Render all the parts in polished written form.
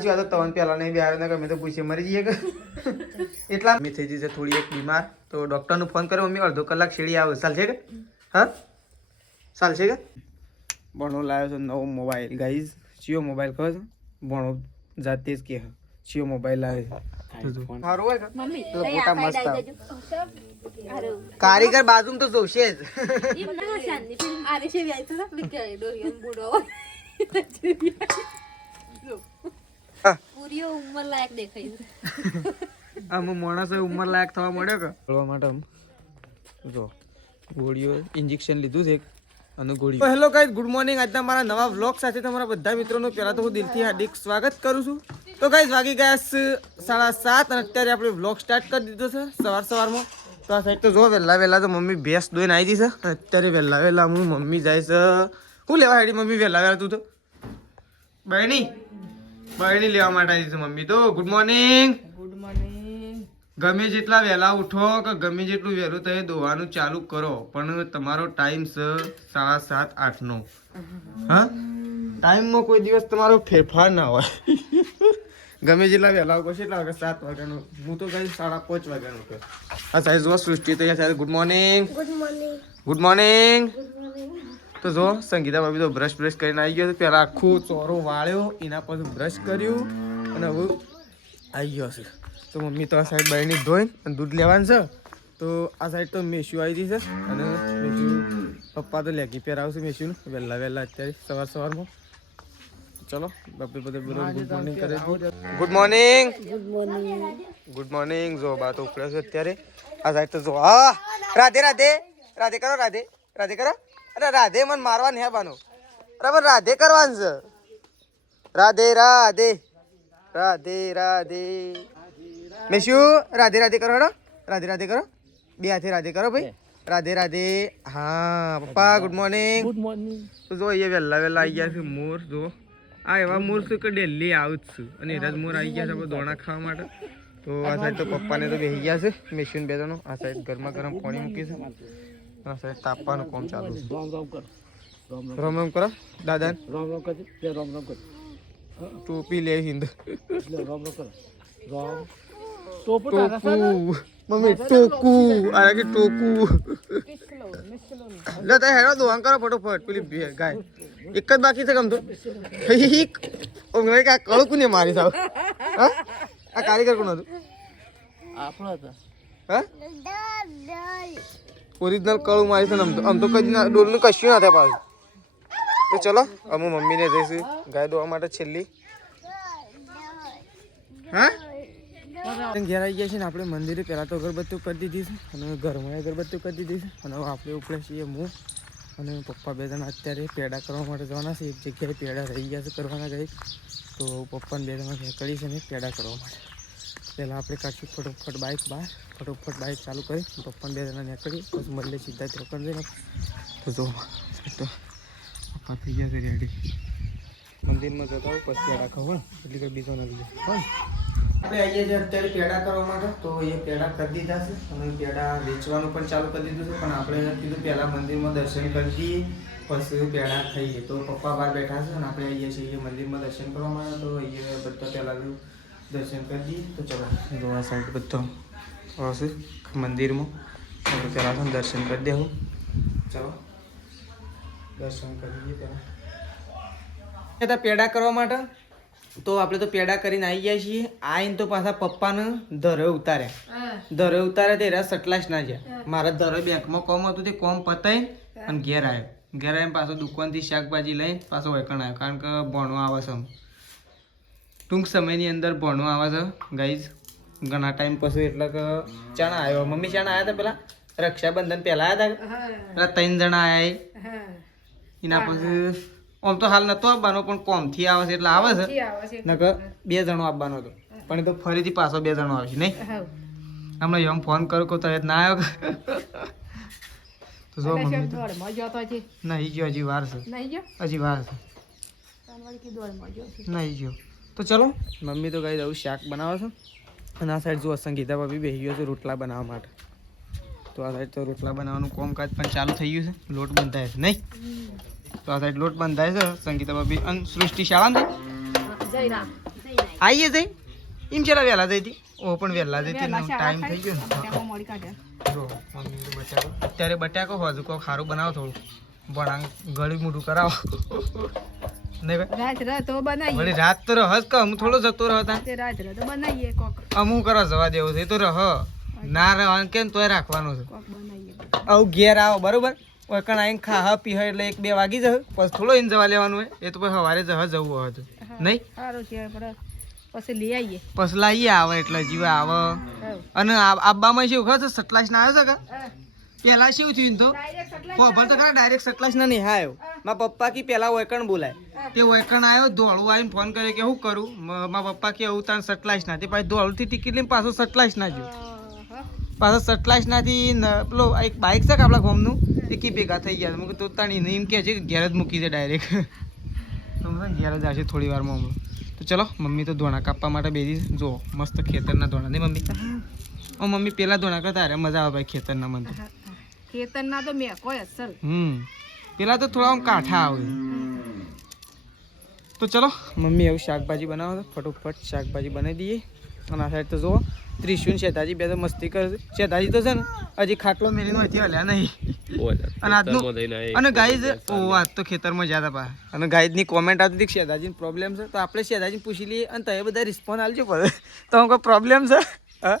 તો તવન પેલા નહીં બિહાર ને ગમે તો પૂછે મરી જઈએ કે એટલા મેં થઈ જશે થોડી એક બીમાર તો ડોક્ટરનો ફોન કર્યો મમ્મી અડધો કલાક શેડી આવે ચાલશે કે હા ચાલશે કે ભણો લાવ્યો છે નવો મોબાઈલ ગાઈઝ ચિયો મોબાઈલ ખબર છે ભણો જાતે જ કે ચિયો મોબાઈલ લાવે છે સારું હોય કે ફોટા મસ્ત આવે કારીગર બાજુમાં તો જોશે જ માણસ ઉંમર લાયક થવા મળ્યો કે બોલવા માટે જો ગોળીઓ ઇન્જેક્શન લીધું છે અને ગોળી હેલો ગાઈઝ ગુડ મોર્નિંગ આજના મારા નવા વ્લોગ સાથે તમારા બધા મિત્રોનું પહેલા તો હું દિલથી હાર્દિક સ્વાગત કરું છું તો ગાઈઝ વાગી ગયા 7:30 અને અત્યારે આપણે વ્લોગ સ્ટાર્ટ કરી દીધો છે સવારમાં તો આ સાઈડ તો જો વહેલા તો મમ્મી ભેંસ દોઈને આવી છે અને અત્યારે વહેલા હું મમ્મી જાય છે હું લેવા હેડી મમ્મી વહેલા તું તો બહેણી લેવા માટે આવી છે મમ્મી તો ગુડ મોર્નિંગ ગમે જેટલા વહેલા ઉઠો કે ગમે જેટલું વહેલું તમે દોવાનું ચાલુ કરો પણ તમારો ટાઈમ છે 7:30 8 નો હા ટાઈમમાં કોઈ દિવસ તમારો ફેરફાર ના હોય ગમે જેટલા વહેલા ઉઠો કેટલા વાગે 7 વાગ્યાનો હું તો કઈ 5:30 વાગ્યાનો ઉઠ્યો આ સાઈઝ જો સૃષ્ટિ તો યાર ગુડ મોર્નિંગ તો જો સંગીતા ભાભી તો બ્રશ કરીને આવી ગયો પેલા આખું ચોરો વાળ્યો એના પછી બ્રશ કર્યું અને હવે આવી ગયો છે તો મમ્મી તો આ સાઈડ બહેરની ધોઈને અને દૂધ લેવાનું છે તો આ સાઈડ તો મેસ્યુ આવી ગઈ છે અને મેસ્યુ પપ્પા તો લેગી પહેરાવશે મેસ્યુનું વહેલા અત્યારે સવારમાં ચલો બાપે બધે ગુડ મોર્નિંગ કરે ગુડ મોર્નિંગ જો બા તો ઉપડ્યો છે અત્યારે આ સાઈડ તો જો હા રાધે કરો રાધે કરો અરે રાધે મને મારવા નહીં બાનો બરાબર રાધે કરવાનું છે રાધે મેશુ રાધે કરો હેડો રાધે કરો બે હાથે રાધે કરો ભાઈ રાધે હા પપ્પા ગુડ મોર્નિંગ તો જો અહીંયા વહેલા આવી ગયા છે મોર જો આ એવા મોર છે કે ડેલી આવું જ છું અને એરા જ મોર આવી ગયા છે આપણે દોણા ખાવા માટે તો આ સાઈડ તો પપ્પાને તો બેસી ગયા છે મેશીન બે જણો આ સાઈડ ગરમા ગરમ પાણી મૂકી છે આ સાઈડ તાપવાનું કામ ચાલુ છે રામ કરો દાદા રામ કર ટોપી લે હિન્દ મમ્મી ટોકુ અરે કે ટોકુ લે તે હેડો દોવાન કરો ફટોફટ પેલી ગાય એક જ બાકી છે કમ તો કા કળું કોને મારી સાવ હા આ કારીગર કોણ હતું આપણો હતો હા ઓરિજિનલ કળું મારી છે ને આમ તો કદી ડોલનું કશું ના થાય પાછું તો ચલો અમે મમ્મીને જઈશું ગાય દોવા માટે છેલ્લી હા ઘેર આવી ગયા છે ને આપણે મંદિરે પહેલાં તો અગરબત્તીઓ કરી દીધી છે અને ઘરમાં અગરબત્તીઓ કરી દીધી છે અને હવે આપણે ઉપડે છીએ હું અને પપ્પા બે જણા અત્યારે પેડા કરવા માટે જવાના છે એક જગ્યાએ પેડા રહી ગયા છે કરવાના ગઈ તો પપ્પાને બે જણા નીકળી છે ને પેડા કરવા માટે પહેલાં આપણે કાઢશું ફટોફટ બાઇક ચાલુ કરી પપ્પાને બે જણા નીકળી પછી મળીએ સીધા ત્રોકણ જઈને તો જો તો પપ્પા થઈ ગયા છે રેડી મંદિરમાં જતા હોય પછી પેડા ખાવા એટલે કંઈ બીજો નથી હોય આપણે આવીએ છીએ અત્યારે પેડા કરવા માટે તો એ પેડા કરી દીધા છે અને પેડા વેચવાનું પણ ચાલુ કરી દીધું છે પણ આપણે કીધું પહેલાં મંદિરમાં દર્શન કરી દઈએ પછી પેડા ખાઈએ તો પપ્પા બહાર બેઠા છે અને આપણે આવીએ છીએ મંદિરમાં દર્શન કરવા માટે તો અહીંયા બધા પહેલાં દર્શન કરી દઈએ તો ચલો આ સાઈડ બધો આવશે મંદિરમાં આપણે પહેલાં દર્શન કરી દેવું ચલો દર્શન કરી દઈએ પહેલાં પેડા કરવા માટે તો આપણે તો પેડા કરીને આવી ગયા છીએ આઈને તો પાછા પપ્પાને ધરે ઉતાર્યા તે એરા સટલાશ ના ગયા મારા ધરે બેંકમાં કોમ હતું તે કોમ પતાય અને ઘેર આવીને પાછો દુકાનથી શાકભાજી લઈને પાછો વૈકણ આવ્યો કારણ કે ભણો આવે છે ટૂંક સમયની અંદર ભણો આવે છે ગાઈઝ ઘણા ટાઈમ પછી એટલે કે ચણા આવ્યો મમ્મી ચણા આવ્યા હતા પેલા રક્ષાબંધન પહેલા આવ્યા હતા 3 જણા આવ્યા એના પછી આમ તો હાલ નતો આવવાનો પણ કોમથી આવે છે એટલે આવે છે નકર 2 જણો આવવાનો હતો પણ એ તો ફરીથી પાછો 2 જણો આવશે નહીં હમણાં એમ ફોન કરો તો ના આવ્યો તો જો મમ્મી નહીં ગયો હજી વાર છે નહીં ગયો તો ચલો મમ્મી તો કઈ દઉં શાક બનાવો છો અને આ સાઈડ જો સંગીતા ભાભી બેસી ગયો છે રોટલા બનાવવા માટે તો આ સાઈડ તો રોટલા બનાવવાનું કામકાજ પણ ચાલુ થઈ ગયું છે લોટ બંધાય છે નહીં તો આ સાઈડ લોટ બંધાય છે સંગીતા ભાભી અને સૃષ્ટિ શાળા ને આવીએ જઈ એમ ચેલા વહેલા જઈ હતી ઓ પણ વહેલા જઈ હતી ટાઈમ થઈ ગયો જો મમ્મી તો બટાકો અત્યારે બટાકો હજુ કોઈ ખારું બનાવો થોડું ભણાંગ ગળ્યું મોઢું કરાવો નહીં ભાઈ રાત તો રહ કે હું થોડો જતો રહતા અમુક કરો જવા દેવું છે એ તો રહ ના રહેવાનું કેમ તોય રાખવાનું છે આવું ઘેર આવો બરોબર ઓકણ આવીને ખા પીહ એટલે 1-2 વાગી જશે પછી થોડો એને જવા લેવાનું હોય એ તો પછી સવારે જવું હતું નહીં પછી લાવીએ આવે એટલે જીવા આવે અને આબામાં શું ખબર સટલાસ ના આવ્યો છે કે પેલા શું થયું તો ખબર તો ખરા ડાયરેક્ટ સટલાસ ના નહીં આવ્યો મારા પપ્પા કે પેલા ઓયકણ બોલાય તે ઓયકણ આવ્યો ધોળું આવીને ફોન કર્યો કે શું કરું મારા પપ્પા કે એવું તાન સટલાસ ના તે પછી ધોળુંથી ટિકિટ લઈને પાછો સટલાસ ના ગયો પાછો સટલાસ નાથી પેલો એક બાઇક છે કે આપણા ગામનું એ કી ભેગા થઈ ગયા મૂકી તો તાણી એમ કહે છે કે ઘેર જ મૂકી દે ડાયરેક્ટ ઘેર જ આવશે થોડી વારમાં હમણાં તો ચલો મમ્મી તો ધોણા કાપવા માટે બેસી જો મસ્ત ખેતરના ધોણા નહીં મમ્મી મમ્મી પેલા ધોણા કરતા અરે મજા આવે ભાઈ ખેતરના મને ખેતરના તો મેં કોઈ અસર પેલા તો થોડા આમ કાઠા આવે તો ચલો મમ્મી એવું શાકભાજી બનાવો તો ફટોફટ શાકભાજી બનાવી દઈએ અને આ સાઈડ તો જુઓ ત્રિશુન શેતાજી બે તો મસ્તી કરે છે શેતાજી તો છે ને હજી ખાટલો મેલીનો હજી હલ્યા નહીં અને આજનું અને ગાઈઝ આજ તો ખેતરમાં જ્યાં હતા અને ગાઈડની કોમેન્ટ આવતી હતી કે શેતાજીને પ્રોબ્લેમ છે તો આપણે શેતાજીને પૂછી લઈએ અને તો એ બધા રિસ્પોન્સ આલજો પડે તો કોઈ પ્રોબ્લેમ છે હા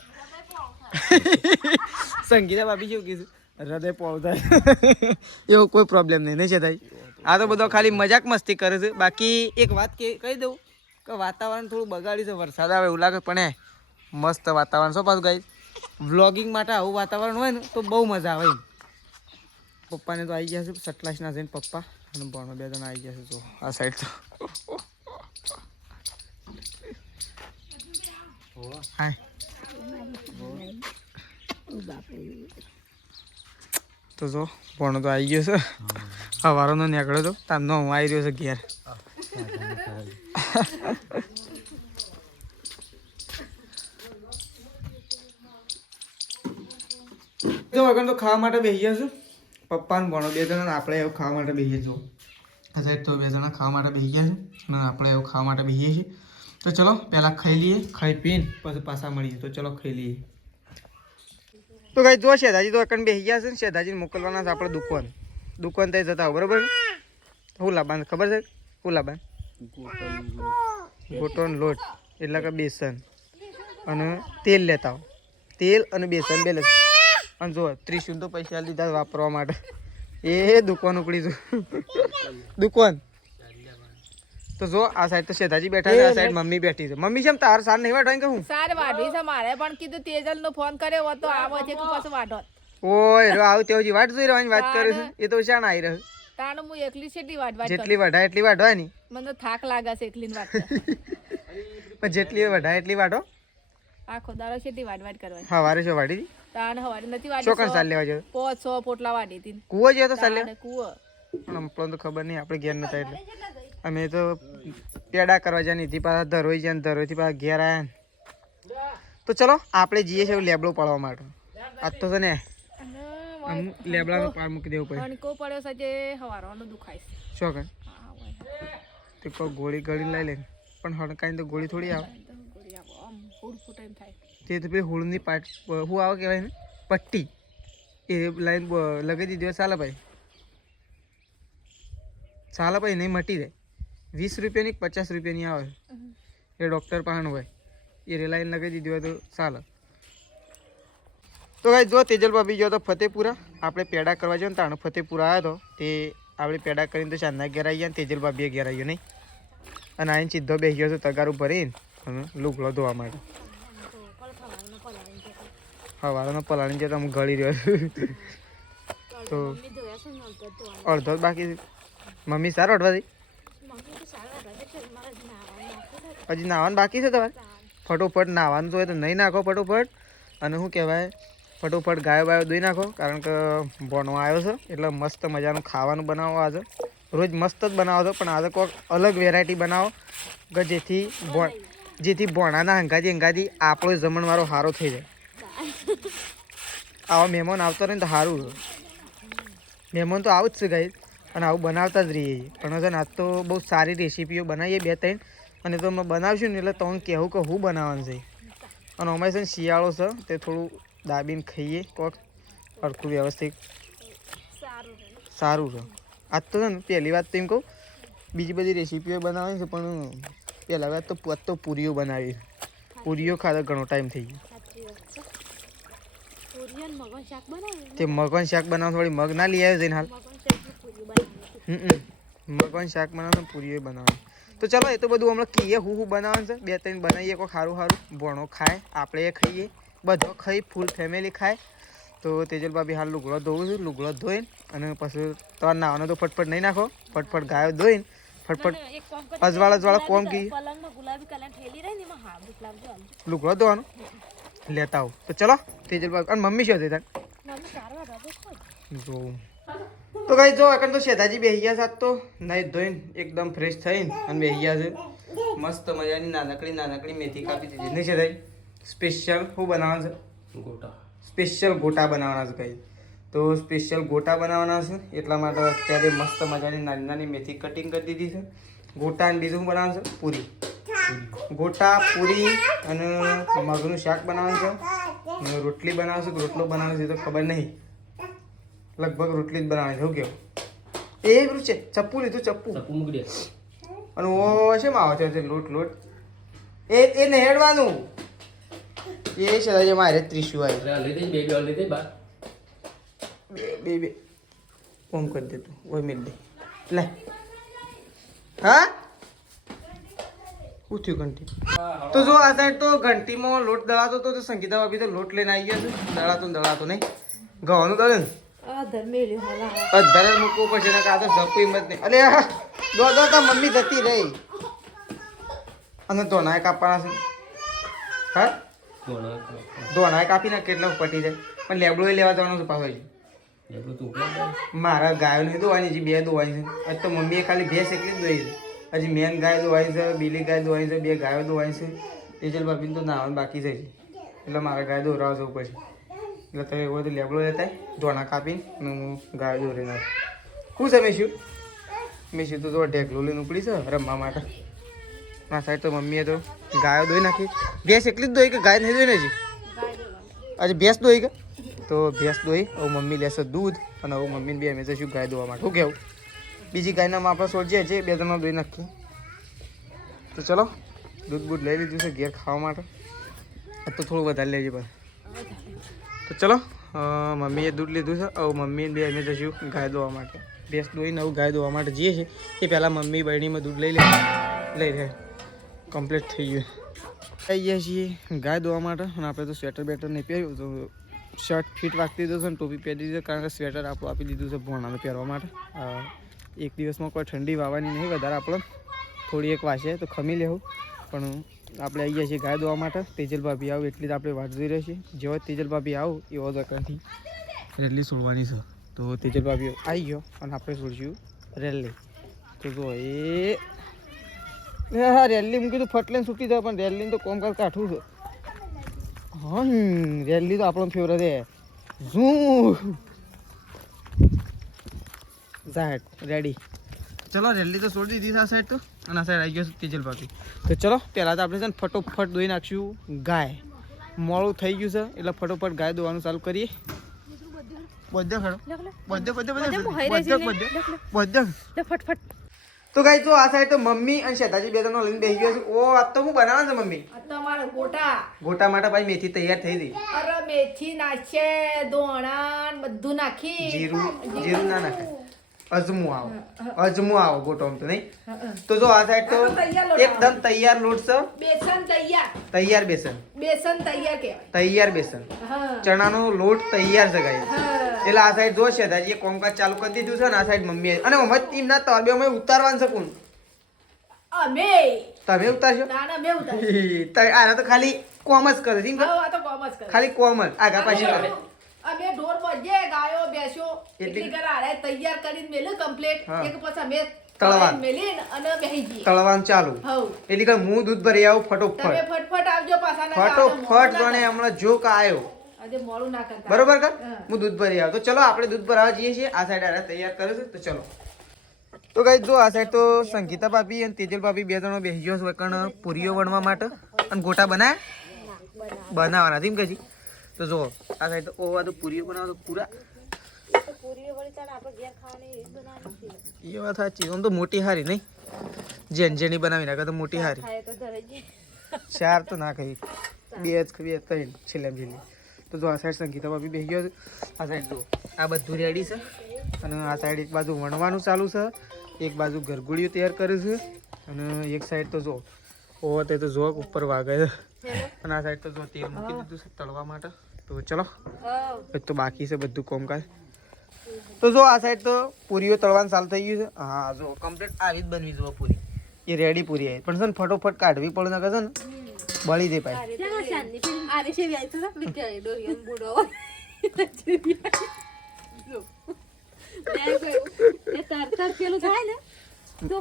સંગીતા ભાભી શું કીધું હૃદય પોળ થાય એવો કોઈ પ્રોબ્લેમ નહીં શેતાજી આ તો બધો ખાલી મજાક મસ્તી કરે છે બાકી એક વાત કહી દઉં કે વાતાવરણ થોડું બગાડ્યું છે વરસાદ આવે એવું લાગે પણ મસ્ત વાતાવરણ છો પાછું ગાઈસ વ્લોગિંગ માટે આવું વાતાવરણ હોય ને તો બહુ મજા આવે પપ્પાને તો આવી ગયા છે સટલાસના જઈને પપ્પા અને ભણો 2 જણા આવી ગયા છે જો આ સાઈડ તો હાય તો જો ભણો તો આવી ગયો છે સવારનો નીકળ્યો તો તારનો હું આવી રહ્યો છે ઘેર જો વગર તો ખાવા માટે બેસી ગયા છું પપ્પા ને ભણો 2 જણા આપણે એવું ખાવા માટે બેસીએ જો સાહેબ તો 2 જણા ખાવા માટે બેસી ગયા છે અને આપણે એવું ખાવા માટે બેસીએ છીએ તો ચલો પહેલાં ખાઈ લઈએ ખાઈ પીને પછી પાછા મળીએ તો ચલો ખાઈ લઈએ તો કઈ જો શેધાજી તો એકણ બેસી ગયા છે ને શેધાજીને મોકલવાના છે આપણે દુકાન ત્યાં જતા બરોબર શું લાવવાનું ખબર છે શું લાવવાનું ગોટોન લોટ એટલે કે બેસન અને તેલ લેતા હો તેલ અને બેસન બે લેતા અને જો 30 તો પૈસા લીધા વાપરવા માટે એ દુકાન ઉપડી છું દુકાન તો જો આ સાઈડ તો શેતાજી બેઠા છે આ સાઈડ મમ્મી બેઠી છે મમ્મી કેમ તાર સાર નહીં વાટવાની કે હું સાર વાઢી છે મારે પણ કીધું તેજલ નો ફોન કર્યો હોત તો આવો છે કે પાછો વાઢો ઓય રો આવ તેવજી વાટ જોઈ રહેવાની વાત કરે છે એ તો શાણ આવી રહ્યો તાણ હું એકલી છેટી વાઢવા જેટલી વઢાય એટલી વાઢવાની મને તો થાક લાગે છે એકલીને વાઢતા પણ જેટલી વઢાય એટલી વાઢો આખો દારો છેટી વાઢ કરવાની હવારે શું વાઢી હતી તાણ હવારે નથી વાઢી ચોકન સાલ લેવા જો 500 પોટલા વાઢી હતી કુવો જે તો સાલ લે કુવો પણ અમને તો ખબર નહીં આપણે ઘેર નતા એટલે અમે તો પેડા કરવા જાય નીથી પાછા ધરોઈ જાય ધરોઈથી પાછા ઘેર આવ્યા તો ચલો આપણે જઈએ છીએ લેબડો પાડવા માટે આજ તો છે ને લેબડાનો પાર મૂકી દેવું પડે કો પડ્યો છે જે હવારનો દુખાય છે શું કર તે કોઈ ગોળી ગળી લઈ લે પણ હડકાઈને તો ગોળી થોડી આવે તે તો પેલી હોળની પાટ શું આવે કહેવાય ને પટ્ટી એ લાઈન લગાવી દીધી ચાલે ભાઈ નહીં મટી જાય 20 રૂપિયાની 50 રૂપિયાની આવે એ ડૉક્ટર પાસે હોય એ લાઈન લગાવી દીધી હોય તો ચાલે તો ભાઈ જો તેજલ ભાભી ગયો તો ફતેપુરા આપણે પેડા કરવા જઈએ ને તાણે ફતેપુરા આવ્યો હતો તે આપણે પેડા કરીને તો ચાંદના ઘેર આવી ગયા ને તેજલ ભાભીએ ઘેર આવ્યો નહીં અને આઈને સીધો બેસી ગયો છે તગારું ભરીને અને લુગડો ધોવા માટે હવારનો પલાળી જતો હું ગળી રહ્યો તો અડધો બાકી મમ્મી સારો અડવા દઈ હજી નાવાનું બાકી છે તમારે ફટોફટ નાવાનું જોઈએ તો નહીં નાખો ફટોફટ અને શું કહેવાય ફટોફટ ગાયો બાયો દોઈ નાખો કારણ કે ભણવા આવ્યો છે એટલે મસ્ત મજાનું ખાવાનું બનાવો આજે રોજ મસ્ત જ બનાવો છો પણ આજે કોઈક અલગ વેરાયટી બનાવો કે જેથી ભણાના હંગાથી આપણો જમણવારો સારો થઈ જાય આવા મહેમાન આવતો રહે ને તો સારું મહેમાન તો આવું જ છે ગાઈ અને આવું બનાવતા જ રહીએ પણ છે ને આજ તો બહુ સારી રેસીપીઓ બનાવીએ 2-3 અને તો અમે બનાવશું ને એટલે તમને કહેવું કે હું બનાવવાનું છે. અને અમારે છે ને શિયાળો છે તે થોડું દાબીને ખાઈએ કોક સરખું વ્યવસ્થિત સારું છે. આજ તો છે ને પહેલી વાત તો એમ કહું બીજી બધી રેસીપીઓ બનાવવાની છે પણ પહેલાં વાત તો પૂરીઓ બનાવી. પૂરીઓ ખાતા ઘણો ટાઈમ થઈ ગયો. તે મગન શાક બનાવવા થોડી મગ ના લઈ આવ્યો જઈને હાલ. મગન શાક બનાવવાનું પૂરીઓ બનાવવાની. તો ચાલો એ તો બધું હમણાં કહીએ હું બનાવવાનું છે. 2-3 બનાવીએ કોઈ સારું સારું ભણો ખાય આપણે ખાઈએ બધો ખાઈ ફૂલ ફેમિલી ખાય. તો તેજલ ભાભી હાલ લુગડો ધોવું છું. લુગડો ધોઈને અને પછી તમારે નાવાનો તો ફટફટ નહીં નાખો. ફટફટ ગાયો ધોઈને ફટફટ અજવાળા કોમ કી લુગડો ધોવાનું લેતા આવું. તો ચલો તેજલ ભાભી અને મમ્મી શું થઈ જો તો કઈ જો એકન તો શેતાજી બેહી ગયા સાત તો નહીં ધોઈને એકદમ ફ્રેશ થઈને અને બેહી ગયા છે. મસ્ત મજાની નાનકડી મેથી કાપી દીધી નહીં શેતાજી. સ્પેશિયલ શું બનાવવાનું છે? ગોટા. સ્પેશિયલ ગોટા બનાવવાના છે કઈ. તો સ્પેશિયલ ગોટા બનાવવાના છે એટલા માટે અત્યારે મસ્ત મજાની નાની મેથી કટિંગ કરી દીધી છે. ગોટા અને બીજું શું બનાવવાનું છે? પૂરી. ગોટા પૂરી અને મગનું શાક બનાવવાનું છે. રોટલી બનાવશે કે રોટલો બનાવશે તો ખબર નહીં. લગભગ રોટલી જ બનાવવાની. શું કેવું? એ પેલું છે ચપ્પુ લીધું. ચપ્પુ મૂકી દે. અને ઓ છે માં આવે છે લોટ એ નેડવાનું એ છે મારે ત્રીસું આવી બે ઓમ કરી દે તું ઓય મિલ દે લે. હા શું થયું ઘંટી? તો જો આ સાઈડ તો ઘંટીમાં લોટ દળાતો તો સંગીતા ભાભી તો લોટ લઈને આવી ગયા છે. દળાતો નહીં ઘઉંનું દળે ને અધરે મૂકવું પડશે ને કાં તો ઝપુ હિંમત નહીં. અલે દો તા મમ્મી જતી રહી. અને ધોનાએ કાપવાના છે. હા ધોનાએ કાપી નાખ કેટલો પટી જાય. પણ લેબડો લેવા જવાનું છે પાછો. મારા ગાયો નહીં ધોવાની હજી 2 ધોવાની છે. આજ તો મમ્મીએ ખાલી ભેંસ એકલી જ ધોઈ છે. હજી મેન ગાય ધોવાની છે, બીલી ગાય ધોવાની છે, 2 ગાયો ધોવાની છે. તેજલ ભાભીને તો નાવાનું બાકી છે એટલે મારે ગાય દોરાવા જવું પડશે. એટલે તમે એવો તો લેબડો લેતા ધોણા કાપીને હું ગાય દોરી નાખ. શું છે મેશું તો ઢેકલું લઈને ઉપડી છે રમવા માટે. આ સાઈડ તો મમ્મીએ તો ગાયો ધોઈ નાખી. ભેંસ એકલી જ ધોઈ કે ગાય નહીં ધોઈ ને હજી? આજે ભેંસ ધોઈ કે તો ભેંસ ધોઈ હવે મમ્મી લેશે દૂધ અને હવે મમ્મીને બે અમે જઈશું ગાય ધોવા માટે. શું કહેવું? બીજી ગાયના આપણે સોજીએ છે 2-3 ધોઈ નાખીએ. તો ચલો દૂધ લઈ લીધું છે ઘેર ખાવા માટે. આ તો થોડું વધારે લેજે પણ. તો ચલો મમ્મીએ દૂધ લીધું છે હવે મમ્મી બે અમે જઈશું ગાય ધોવા માટે. ભેંસ ધોઈને હવે ગાય ધોવા માટે જઈએ છીએ. એ પહેલાં મમ્મી બરણીમાં દૂધ લઈ લે કમ્પ્લીટ થઈ ગયું. આવી ગયા છીએ ગાય ધોવા માટે. અને આપણે તો સ્વેટર બેટર નહીં પહેર્યું તો શર્ટ ફિટ રાખી દીધો છે અને ટોપી પહેરી દીધો કારણ કે સ્વેટર આપણું આપી દીધું છે ભોણાને પહેરવા માટે. એક દિવસમાં કોઈ ઠંડી વાવવાની નહીં વધારે આપણે થોડી એક વાસે તો ખમી લેવું. પણ આપણે આવી ગયા છીએ ગાય ધોવા માટે. તેજલ ભાભી આવું એટલી જ આપણે વાટ જોઈ રહી છીએ. જેવો તેજલ ભાભી આવું એવો જ ત્યાંથી રેલી છોડવાની છે. તો તેજલ ભાભી આવી ગયો અને આપણે છોડશું રેલી. તો જો હા રેલી મૂકી તો ફટલે છૂટી જાય પણ રેલીને તો કોમ કાઠું છે. હા રેલી તો આપણો ફેવરેટ છે. શું ઝાડ રેડી. ચલો રેલી તો છોડી દીધી આ સાઈડ તો અને આ સાઈડ આવી ગયો તેજલ ભાભી. તો ચલો પહેલાં તો આપણે છે ને ફટોફટ ધોઈ નાખશું ગાય. મોડું થઈ ગયું છે એટલે ફટોફટ ગાય ધોવાનું ચાલુ કરીએ. ફટફટ. તો ગાય જો આ સાઈડ તો મમ્મી અને શેતાજી 2-3 લઈને બેસી ગયો છે. ઓ આ તો હું બનાવવાનું છે મમ્મી? ગોટા માટે ભાઈ મેથી તૈયાર થઈ ગઈ. અરે મેથી નાખે દોણા બધું નાખી જીરું ના નાખે અજમો આવો ગોટો આમ તો નહીં. તો જો આ સાઈડ તો એકદમ તૈયાર લોટ છે. તૈયાર બેસન ચણાનો લોટ તૈયાર છે ગાય. એટલે આ સાઈડ જો શેતાજી કોમકાજ ચાલુ કરી દીધું છે ને આ સાઈડ મમ્મી અને એમના તરબે અમે ઉતારવાનું છે. કોણ તમે ઉતારશો? આના તો ખાલી કોમ જ કરે છે. ખાલી કોમ જ આગા પાછી કરે. અમે ઢોર બધે ગાયો બેસો એટલી કરારે તૈયાર કરીને મેલે કમ્પ્લીટ એક પછી અમે તળવાન મેલીન અને બેહી જઈએ તળવાન ચાલુ. એટલે કે હું દૂધ ભરી આવું ફટોફટ. તમે ફટફટ આવજો પાછા ફટોફટ જોને હમણાં જોક આવ્યો. આજે મોળું ના કરતા બરોબર કર હું દૂધ ભરી આવું. તો ચલો આપણે દૂધ ભરાવા જઈએ છીએ. આ સાઈડ આરે તૈયાર કરે છે તો ચલો. તો ગાઈસ જો આ સાઈડ તો સંગીતા ભાભી અને તેજલ ભાભી બે જણો બેસી ગયો છે કણ પૂરીઓ વણવા માટે અને ગોટા બનાવવાના હતી કે તો જો આ સાઈડ તો ઓવા તો પૂરીઓ બનાવો તો પૂરા એ વાત સાચી આમ તો મોટી હારી નહીં જેની બનાવી નાખે તો મોટી હારી ચાર તો ના ખાઈ બે ત્રણ છેલ્લે તો જો આ સાઈડ સંગીતા ભાભી બેસી ગયો છે આ સાઈડ જો આ બધું રેડી છે અને આ સાઈડ એક બાજુ વણવાનું ચાલુ છે એક બાજુ ગરગુડીઓ તૈયાર કરે છે અને એક સાઈડ તો જો ઓવો તે તો જો ઉપર વાગે છે અને આ સાઈડ તો જો તેલ મૂકી દીધું છે તળવા માટે તો ચલો તો બાકી છે બધું કામકાજ તો જો આ સાઈડ તો પૂરીઓ તળવાનું ચાલુ થઈ ગયું છે હા જો કમ્પ્લીટ આવી જ બનવી જો પૂરી એ રેડી પૂરી આવી પણ છે ને ફટોફટ કાઢવી પડે ને છે ને બળી દે પાય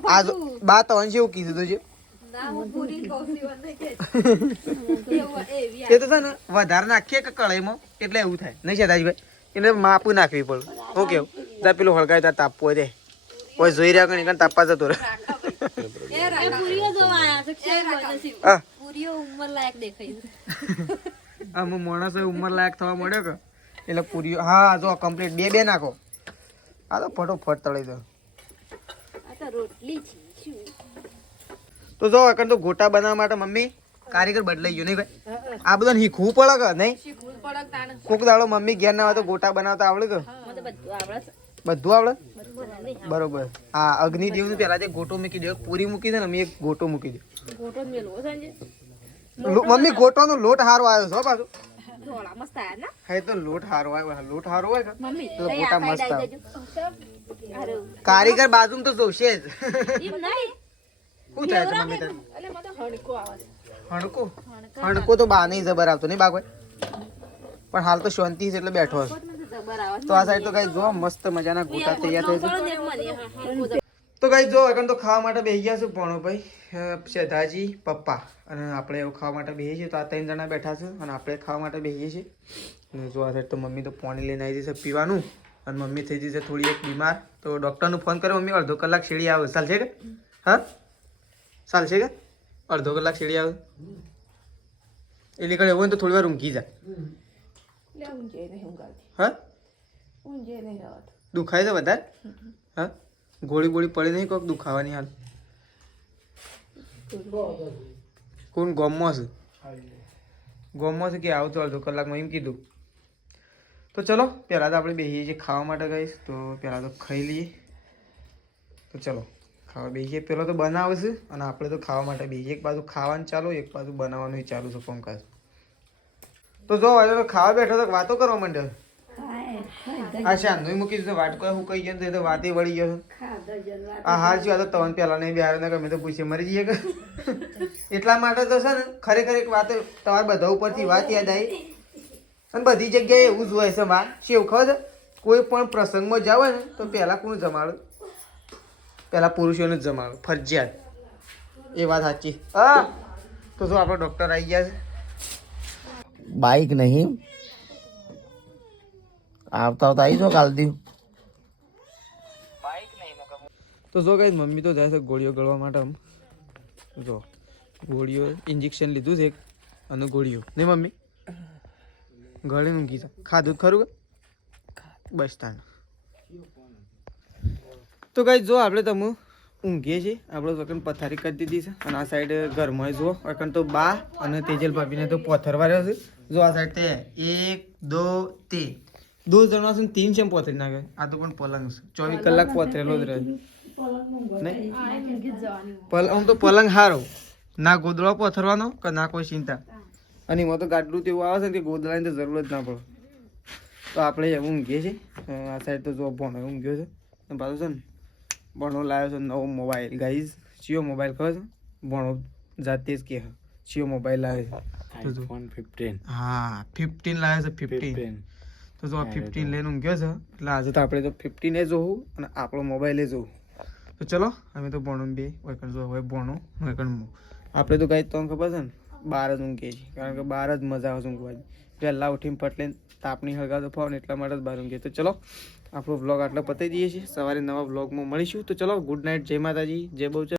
આ બા તો એવું કીધું તો છે એ તો છે ને વધારે નાખીએ કે કળાઈમાં એટલે એવું થાય નહીં છે દાજીભાઈ એટલે માપું નાખવી પડે હું કેવું જા પેલું હળગાય ત્યાં તાપવો દે કોઈ જોઈ રહ્યા કે નહીં તાપવા જતો રહે આમ માણસ ઉંમર લાયક થવા મળ્યો કે એટલે પૂરીઓ હા જો કમ્પ્લીટ બે નાખો આ તો ફટોફટ તળી દો તો જો એકણ તો ગોટા બનાવવા માટે મમ્મી કારીગર બદલાઈ ગયો નહીં ભાઈ આ બધું શીખવું પડે કે નહીં કોક દાડો મમ્મી ઘેર ના હોય તો ગોટા બનાવતા આવડે કે બધું આવડે બરોબર હા અગ્નિદેવ નું પેલા જે ગોટો મૂકી દે પૂરી મૂકી દે ને અમે એક ગોટો મૂકી દે મમ્મી ગોટો નો લોટ હારો આવ્યો છો પાછો હા તો લોટ હારો આવ્યો લોટ હારો હોય તો ગોટા મસ્ત આવે કારીગર બાજુ તો જોશે જ શું થાય છે મમ્મી હણકો તો બા નહીં જબર આવતો નહીં બાગવાય પણ હાલ તો શાંતિ છે એટલે બેઠો હશે તો આ સાઈડ તો કઈ જો મસ્ત મજાના ગોટા તૈયાર થાય છે તો કઈ જો એકણ તો ખાવા માટે બેસી ગયા છે ભણોભાઈ શ્રદ્ધાજી પપ્પા અને આપણે એવું ખાવા માટે બેસીએ છીએ તો આ 3 જણા બેઠા છે અને આપણે ખાવા માટે બેસીએ છીએ અને જો આ સાઈડ તો મમ્મી તો પાણી લઈને આવી જશે પીવાનું અને મમ્મી થઈ જશે થોડી એક બીમાર તો ડૉક્ટરનું ફોન કર્યો મમ્મી અડધો કલાક શેડી આવે ચાલશે કે હા ચાલશે કે અડધો કલાક શેડી આવે એટલે કઈ એવું હોય તો થોડી વાર ઊંઘી જાય હા દુખાય છે વધારે હા ગોળી બોળી પડી નહીં કોઈક દુખાવાની હાલ કોણ ગોમમાં છે કે આવું તો અડધો કલાકમાં એમ કીધું તો ચલો પહેલાં તો આપણે બેસીએ છીએ ખાવા માટે ગઈશ તો પહેલાં તો ખાઈ લઈએ તો ચલો ખાવા બેસીએ પહેલાં તો બનાવશે અને આપણે તો ખાવા માટે બેસીએ એક બાજુ ખાવાનું ચાલુ એક બાજુ બનાવવાનું ચાલુ છે કામકાજ તો જો હવે ખાવા બેઠો તો વાતો કરવા માંડ્યો આ શાંતિ મૂકી દીધું વાટકો હું કહી ગયો તો વાતે વળી ગયો આ હાર છે તો તવન પહેલા નહીં બિહાર ને ગમે તો પૂછીએ મરી જઈએ કે એટલા માટે તો છે ને ખરેખર એક વાત તમારા બધા ઉપરથી વાત યાદ આવી અને બધી જગ્યાએ એવું જ હોય છે માં શેવ ખબર છે કોઈ પણ પ્રસંગમાં જાવ ને તો પહેલાં કોણ જમાડો પહેલાં પુરુષોને જ જમાડો ફરજિયાત એ વાત સાચી હા તો શું આપણો ડૉક્ટર આવી ગયા છે બાઈક નહીં આવતા આવી છો કાલથી તો જો કઈ મમ્મી તો જાય છે ગોળીઓ ગળવા માટે આમ જો ગોળીઓ ઇન્જેક્શન લીધું છે અને ગોળીઓ નહીં મમ્મી ગળે ઊંઘી છે ખાધું ખરું કે બસ તાન તો કઈ જો આપણે તમે ઊંઘીએ છીએ આપણે વકન પથારી કરી દીધી છે અને આ સાઈડ ઘરમાં જુઓ વકન તો બા અને તેજલ ભાભીને તો પોથરવા રહ્યો છે જો આ સાઈડ તે 1 2 3 दो जणा से 3 चेम पोथरी नाखे आ तो पण पलंग 24 કલાક પોથરેલો જ રહે નહીં પલંગ તો પલંગ હારો ના ગોદડો પોથરવાનો કે ના કોઈ ચિંતા અને એમાં તો ગાડલું તેવું આવે છે કે ગોદડાની તો જરૂર જ ના પડે તો આપણે એવું ઊંઘીએ છીએ આ સાઈડ તો જો ભણો ઊંઘ્યો છે અને પાછું છે ને ભણો લાવ્યો છે નવો મોબાઈલ ગાઈઝ ચિયો મોબાઈલ ખબર છે ભણો જાતે જ કે ચિયો મોબાઈલ લાવ્યો છે iPhone 15 હા 15 લાવ્યો છે 15 તો જો 15 લઈને ઊંઘ્યો છે એટલે આજે તો આપણે તો 15 એ જોવું અને આપણો મોબાઈલ એ જોવું તો ચલો અમે તો ભણો બે વૈકણ જો હવે ભણો વૈકણ આપણે તો કાંઈ તો ખબર છે ને 12 જ ઊંઘીએ છીએ કારણ કે 12 જ મજા આવે છે ઊંઘવાની પહેલાં ઉઠીને પટલે તાપણી હળગાવતો ફાવ ને એટલા માટે જ બહાર ઊંઘીએ તો ચલો આપણો બ્લોગ આટલો પતાવી દઈએ છીએ. સવારે નવા બ્લોગમાં મળીશું. તો ચલો ગુડ નાઇટ, જય માતાજી, જય બહુચર.